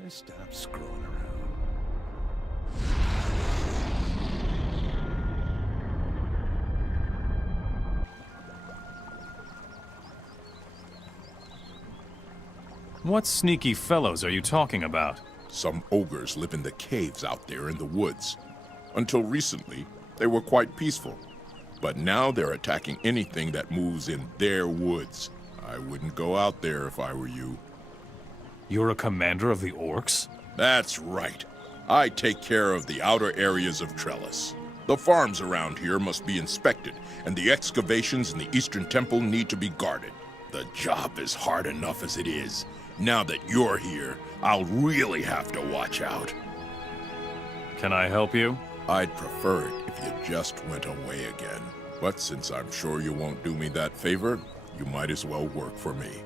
Just stop screwing around. What sneaky fellows are you talking about? Some ogres live in the caves out there in the woods. Until recently, they were quite peaceful. But now they're attacking anything that moves in their woods. I wouldn't go out there if I were you. You're a commander of the orcs? That's right. I take care of the outer areas of Trelis. The farms around here must be inspected, and the excavations in the Eastern Temple need to be guarded. The job is hard enough as it is. Now that you're here, I'll really have to watch out. Can I help you? I'd prefer it if you just went away again. But since I'm sure you won't do me that favor, you might as well work for me.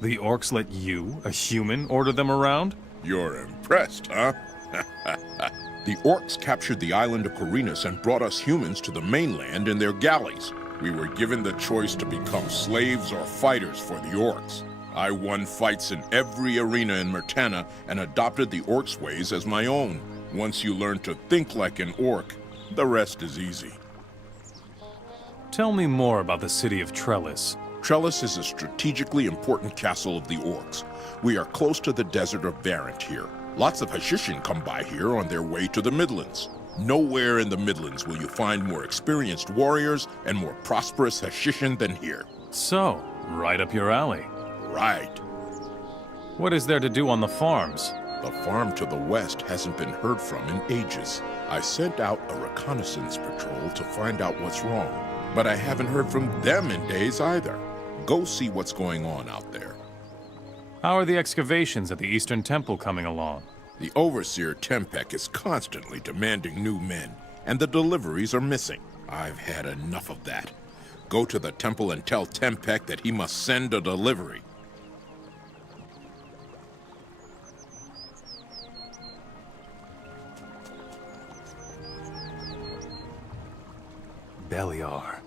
The orcs let you, a human, order them around? You're impressed, huh? The orcs captured the island of Corinus and brought us humans to the mainland in their galleys. We were given the choice to become slaves or fighters for the orcs. I won fights in every arena in Myrtana and adopted the orcs' ways as my own. Once you learn to think like an orc, the rest is easy. Tell me more about the city of Trelis. Trelis is a strategically important castle of the orcs. We are close to the desert of Varant here. Lots of Hashishin come by here on their way to the Midlands. Nowhere in the Midlands will you find more experienced warriors and more prosperous Hashishin than here. So, right up your alley. Right. What is there to do on the farms? The farm to the west hasn't been heard from in ages. I sent out a reconnaissance patrol to find out what's wrong, but I haven't heard from them in days either. Go see what's going on out there. How are the excavations at the Eastern Temple coming along? The Overseer Tempek is constantly demanding new men, and the deliveries are missing. I've had enough of that. Go to the temple and tell Tempek that he must send a delivery. Beliar.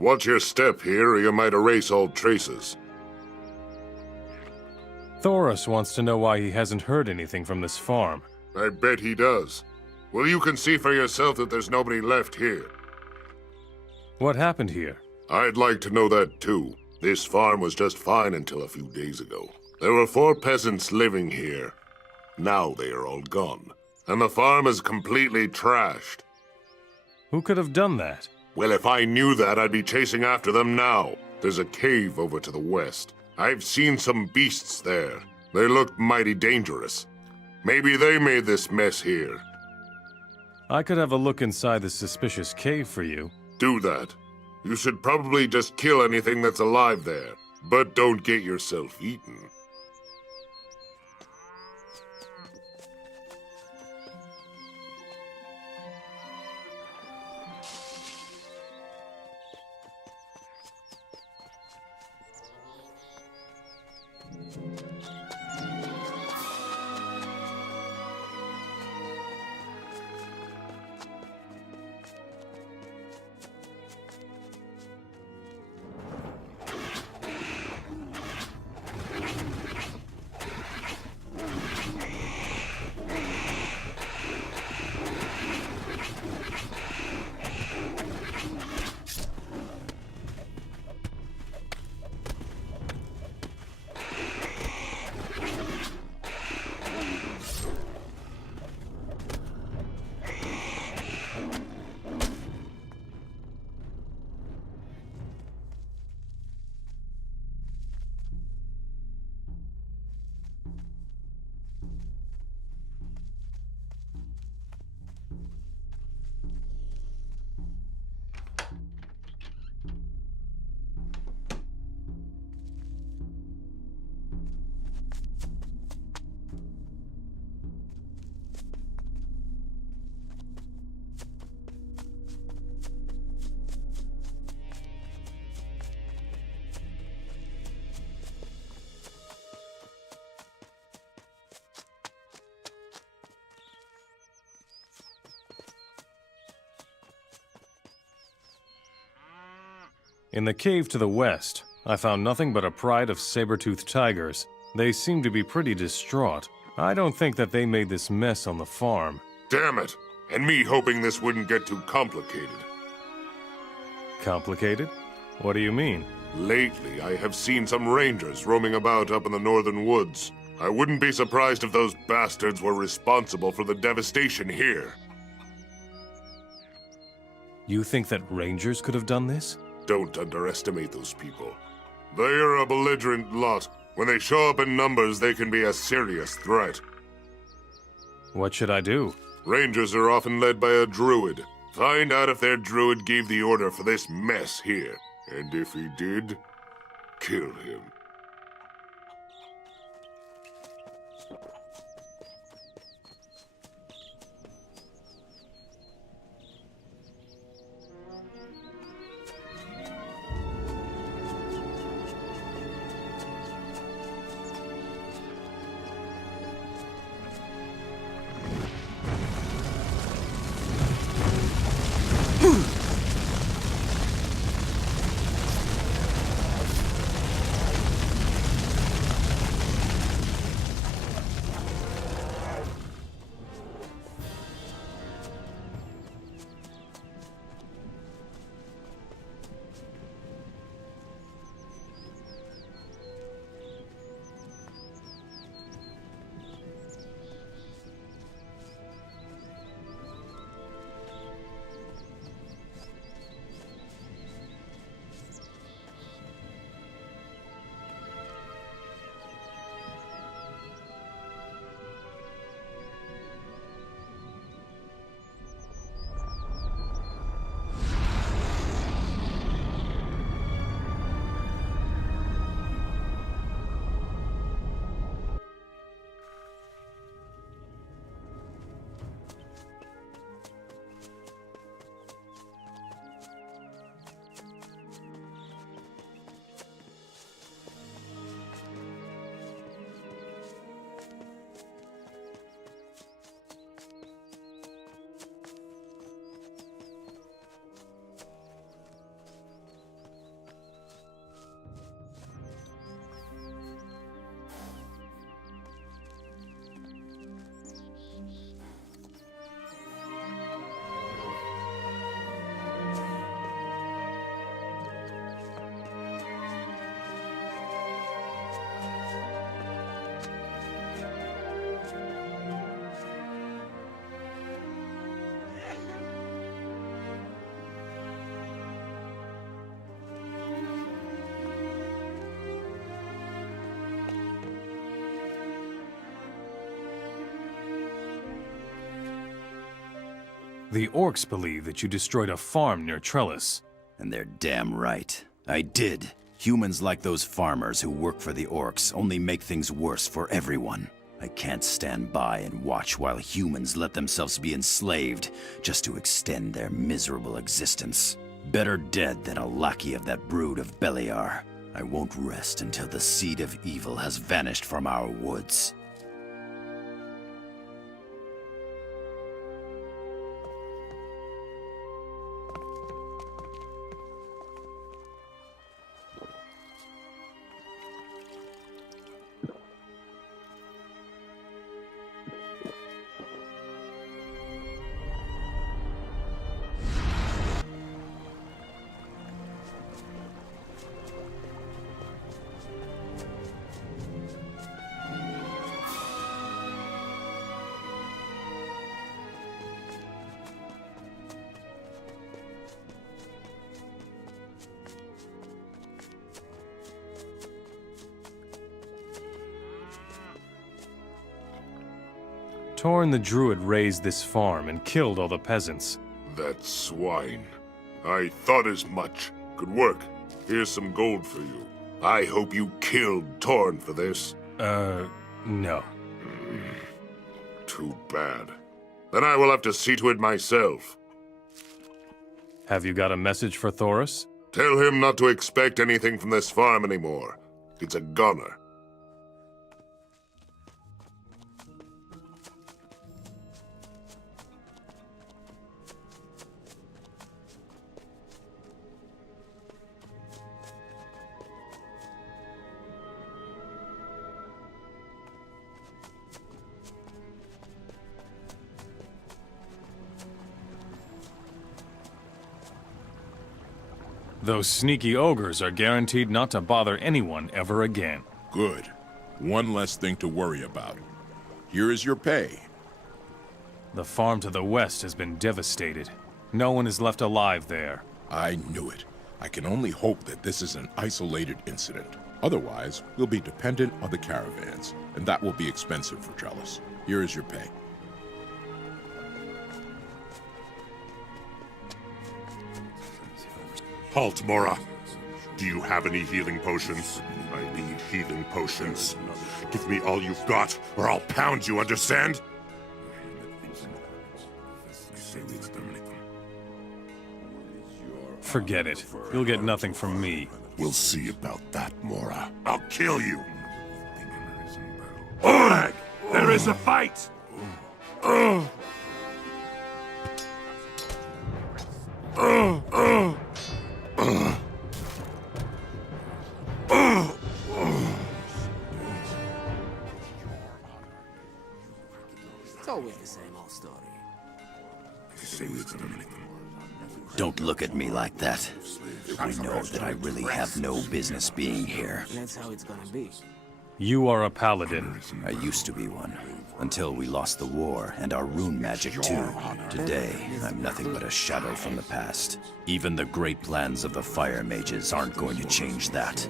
Watch your step here, or you might erase all traces. Thoros wants to know why he hasn't heard anything from this farm. I bet he does. Well, you can see for yourself that there's nobody left here. What happened here? I'd like to know that too. This farm was just fine until a few days ago. There were 4 peasants living here. Now they are all gone. And the farm is completely trashed. Who could have done that? Well, if I knew that, I'd be chasing after them now. There's a cave over to the west. I've seen some beasts there. They looked mighty dangerous. Maybe they made this mess here. I could have a look inside the suspicious cave for you. Do that. You should probably just kill anything that's alive there. But don't get yourself eaten. In the cave to the west, I found nothing but a pride of saber-toothed tigers. They seem to be pretty distraught. I don't think that they made this mess on the farm. Damn it! And me hoping this wouldn't get too complicated. Complicated? What do you mean? Lately, I have seen some rangers roaming about up in the northern woods. I wouldn't be surprised if those bastards were responsible for the devastation here. You think that rangers could have done this? Don't underestimate those people. They are a belligerent lot. When they show up in numbers, they can be a serious threat. What should I do? Rangers are often led by a druid. Find out if their druid gave the order for this mess here. And if he did, kill him. The orcs believe that you destroyed a farm near Trelis. And they're damn right. I did. Humans like those farmers who work for the orcs only make things worse for everyone. I can't stand by and watch while humans let themselves be enslaved just to extend their miserable existence. Better dead than a lackey of that brood of Beliar. I won't rest until the seed of evil has vanished from our woods. Torn the Druid raised this farm and killed all the peasants. That swine. I thought as much. Good work. Here's some gold for you. I hope you killed Torn for this. No. Too bad. Then I will have to see to it myself. Have you got a message for Thoris? Tell him not to expect anything from this farm anymore. It's a goner. Those sneaky ogres are guaranteed not to bother anyone ever again. Good. One less thing to worry about. Here is your pay. The farm to the west has been devastated. No one is left alive there. I knew it. I can only hope that this is an isolated incident. Otherwise, we'll be dependent on the caravans, and that will be expensive for Trelis. Here is your pay. Halt, Mora. Do you have any healing potions? I need healing potions. Give me all you've got, or I'll pound you, understand? Forget it. You'll get nothing from me. We'll see about that, Mora. I'll kill you. Orag! There is a fight! It's always the same old story. Don't look at me like that. I know that I really have no business being here. That's how it's gonna be. You are a paladin. I used to be one, until we lost the war and our rune magic too. Today, I'm nothing but a shadow from the past. Even the great plans of the fire mages aren't going to change that.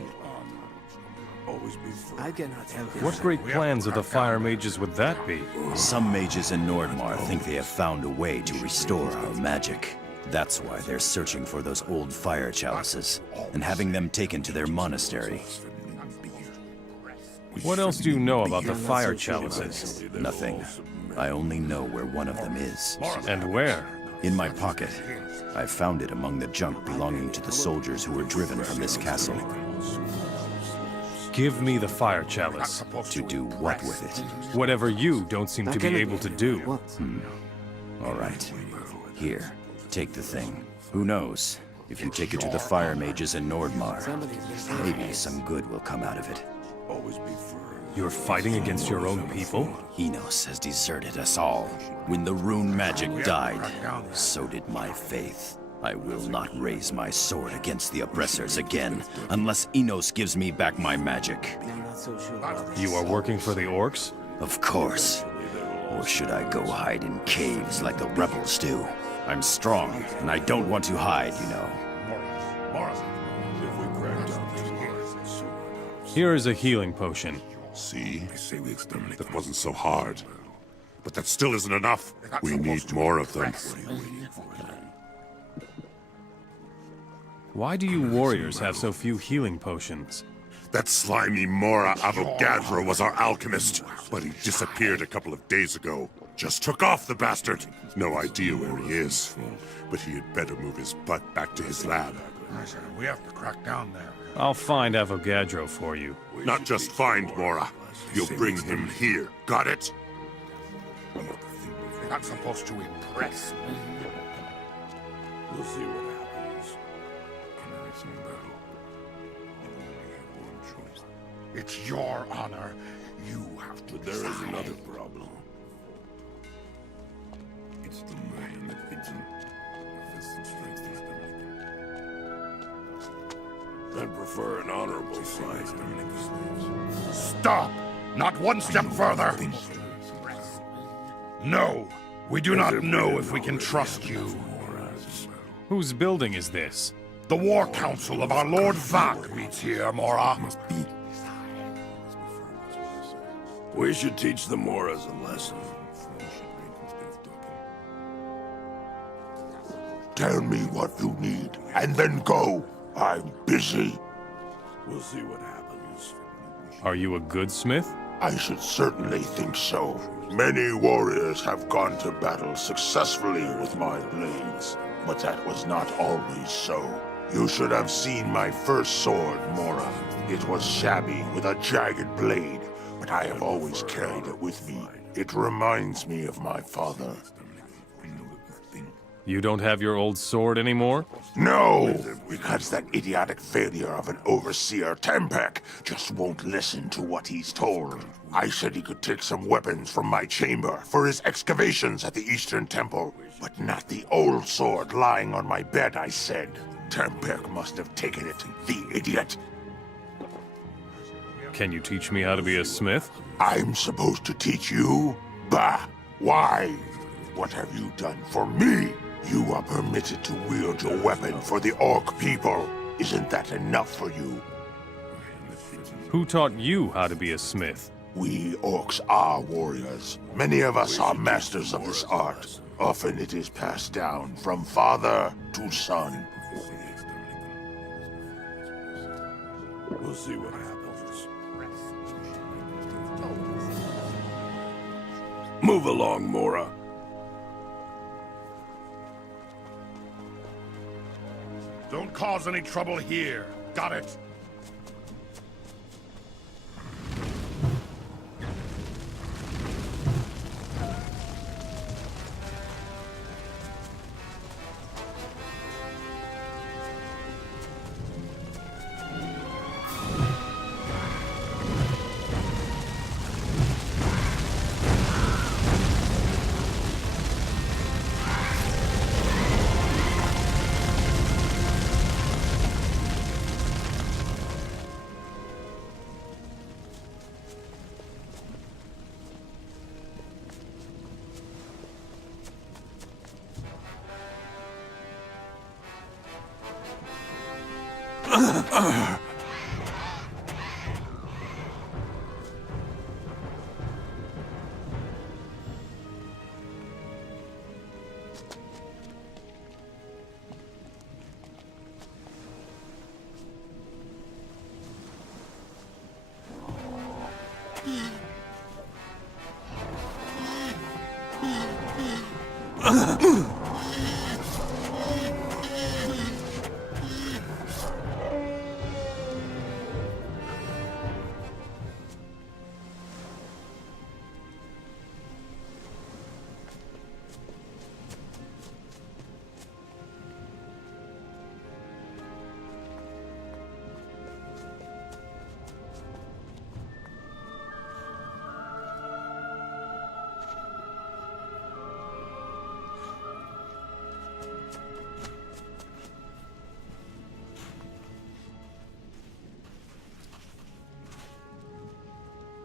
I cannot help it. What great plans of the fire mages would that be? Some mages in Nordmar think they have found a way to restore our magic. That's why they're searching for those old fire chalices and having them taken to their monastery. What else do you know about the fire chalices? Nothing. I only know where one of them is. And where? In my pocket. I found it among the junk belonging to the soldiers who were driven from this castle. Give me the fire chalice. To do what with it? Whatever you don't seem to be able to do. All right. Here, take the thing. Who knows? If you take it to the fire mages in Nordmar, maybe some good will come out of it. You're fighting against your own people? Enos has deserted us all. When the rune magic died, so did my faith. I will not raise my sword against the oppressors again, unless Enos gives me back my magic. I'm not so sure about this. You are working for the orcs? Of course. Or should I go hide in caves like the rebels do? I'm strong, and I don't want to hide, you know. Here is a healing potion. See? That wasn't so hard. but that still isn't enough. We need more of them. Why do you warriors have so few healing potions? That slimy Mora Avogadro was our alchemist, but he disappeared a couple of days ago. Just took off, the bastard. No idea where he is, but he had better move his butt back to his lab. We have to crack down there. I'll find Avogadro for you. Not just find Mora. You'll bring him here. Got it? You're not supposed to impress me. We'll see what happens. In an battle, you only have one choice. It's your honor. You have to But there is decide. another problem. It's the man that feeds him. Physical strength is the I'd prefer an honorable fight. Stop! Not one step further! No! We do not know if we can trust you. Whose building is this? The War Council of our Lord Vak meets here, Mora. We should teach the Moras a lesson. Tell me what you need, and then go. I'm busy. We'll see what happens. Are you a good smith? I should certainly think so. Many warriors have gone to battle successfully with my blades, but that was not always so. You should have seen my first sword, Mora. It was shabby with a jagged blade, but I have always carried it with me. It reminds me of my father. You don't have your old sword anymore? No, because that idiotic failure of an overseer, Tempek, just won't listen to what he's told. I said he could take some weapons from my chamber for his excavations at the Eastern Temple, but not the old sword lying on my bed, I said. Tempek must have taken it, the idiot. Can you teach me how to be a smith? I'm supposed to teach you? Bah! Why? What have you done for me? You are permitted to wield your weapon for the Orc people. Isn't that enough for you? Who taught you how to be a smith? We Orcs are warriors. Many of us are masters of this art. Often it is passed down from father to son. We'll see what happens. Move along, Mora. Don't cause any trouble here. Got it?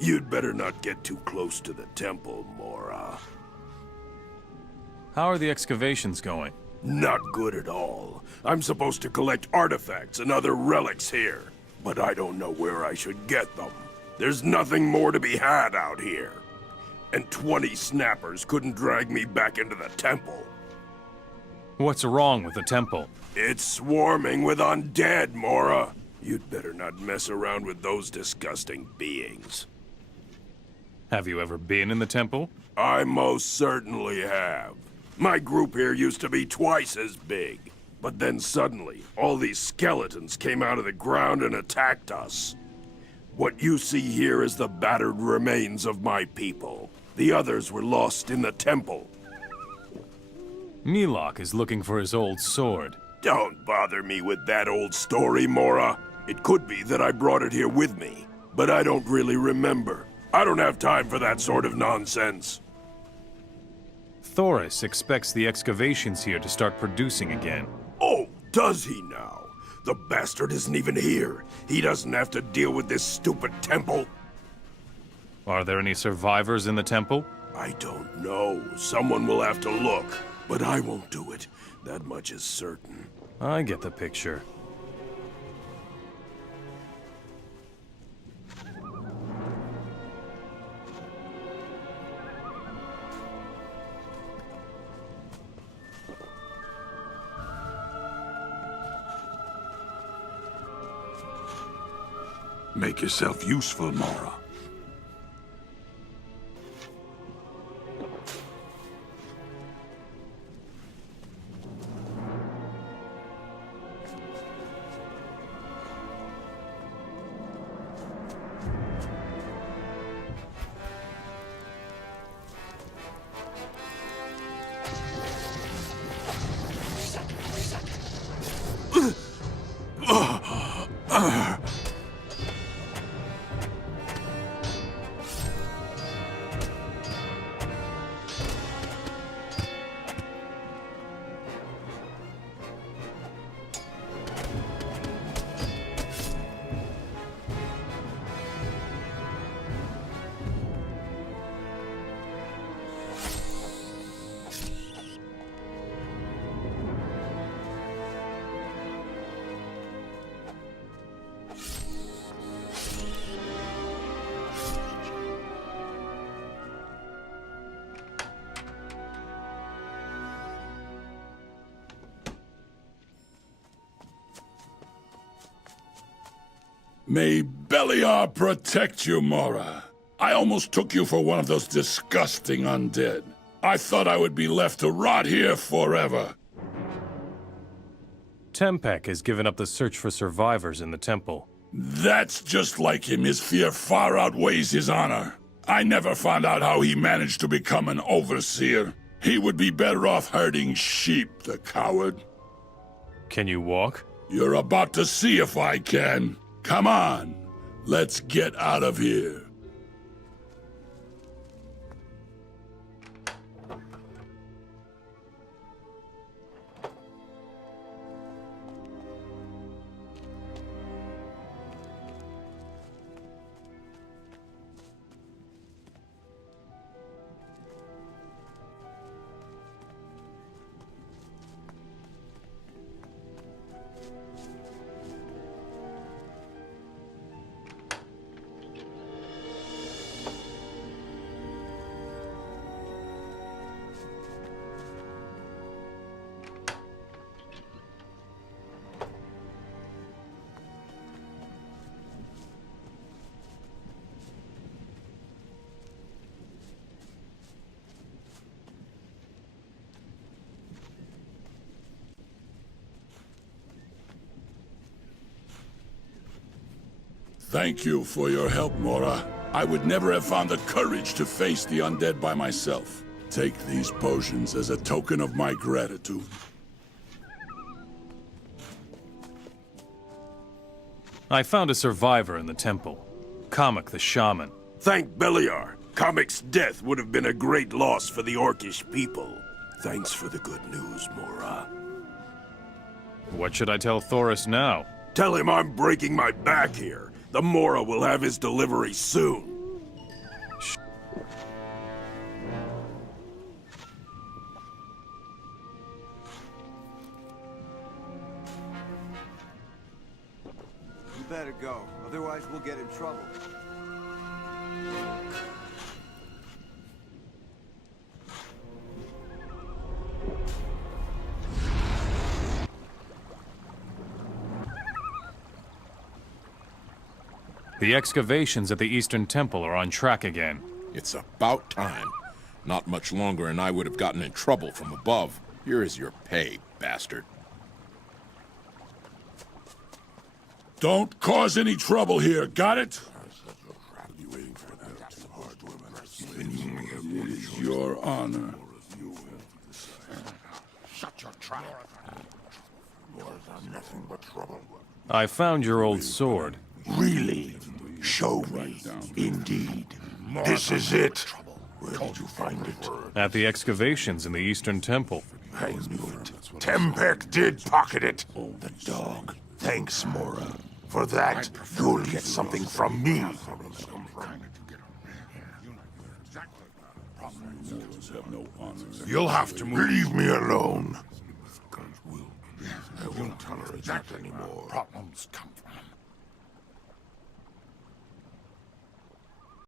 You'd better not get too close to the temple, Mora. How are the excavations going? Not good at all. I'm supposed to collect artifacts and other relics here, but I don't know where I should get them. There's nothing more to be had out here. and 20 snappers couldn't drag me back into the temple. What's wrong with the temple? It's swarming with undead, Mora. You'd better not mess around with those disgusting beings. Have you ever been in the temple? I most certainly have. My group here used to be twice as big. But then suddenly, all these skeletons came out of the ground and attacked us. What you see here is the battered remains of my people. The others were lost in the temple. Milok is looking for his old sword. Don't bother me with that old story, Mora. It could be that I brought it here with me, but I don't really remember. I don't have time for that sort of nonsense. Thoris expects the excavations here to start producing again. Oh, does he now? The bastard isn't even here. He doesn't have to deal with this stupid temple. Are there any survivors in the temple? I don't know. Someone will have to look. But I won't do it. That much is certain. I get the picture. Make yourself useful, Mora. May Beliar protect you, Mora. I almost took you for one of those disgusting undead. I thought I would be left to rot here forever. Tempek has given up the search for survivors in the temple. That's just like him. His fear far outweighs his honor. I never found out how he managed to become an overseer. He would be better off herding sheep, the coward. Can you walk? You're about to see if I can. Come on, let's get out of here. Thank you for your help, Mora. I would never have found the courage to face the undead by myself. Take these potions as a token of my gratitude. I found a survivor in the temple. Kamek the shaman. Thank Beliar. Kamek's death would have been a great loss for the Orcish people. Thanks for the good news, Mora. What should I tell Thoris now? Tell him I'm breaking my back here. The Mora will have his delivery soon. You better go, otherwise we'll get in trouble. The excavations at the Eastern Temple are on track again. It's about time. Not much longer and I would have gotten in trouble from above. Here is your pay, bastard. Don't cause any trouble here, got it? It is your honor. Shut your trap. Nothing but trouble. I found your old sword. Really? Show me. Indeed. This is it. Where did you find it? At the excavations in the Eastern Temple. I knew it. Tempek did pocket it. The dog. Thanks, Mora. For that, you'll get something from me. You'll have to move. Leave me alone. I won't tolerate that anymore. Problems come from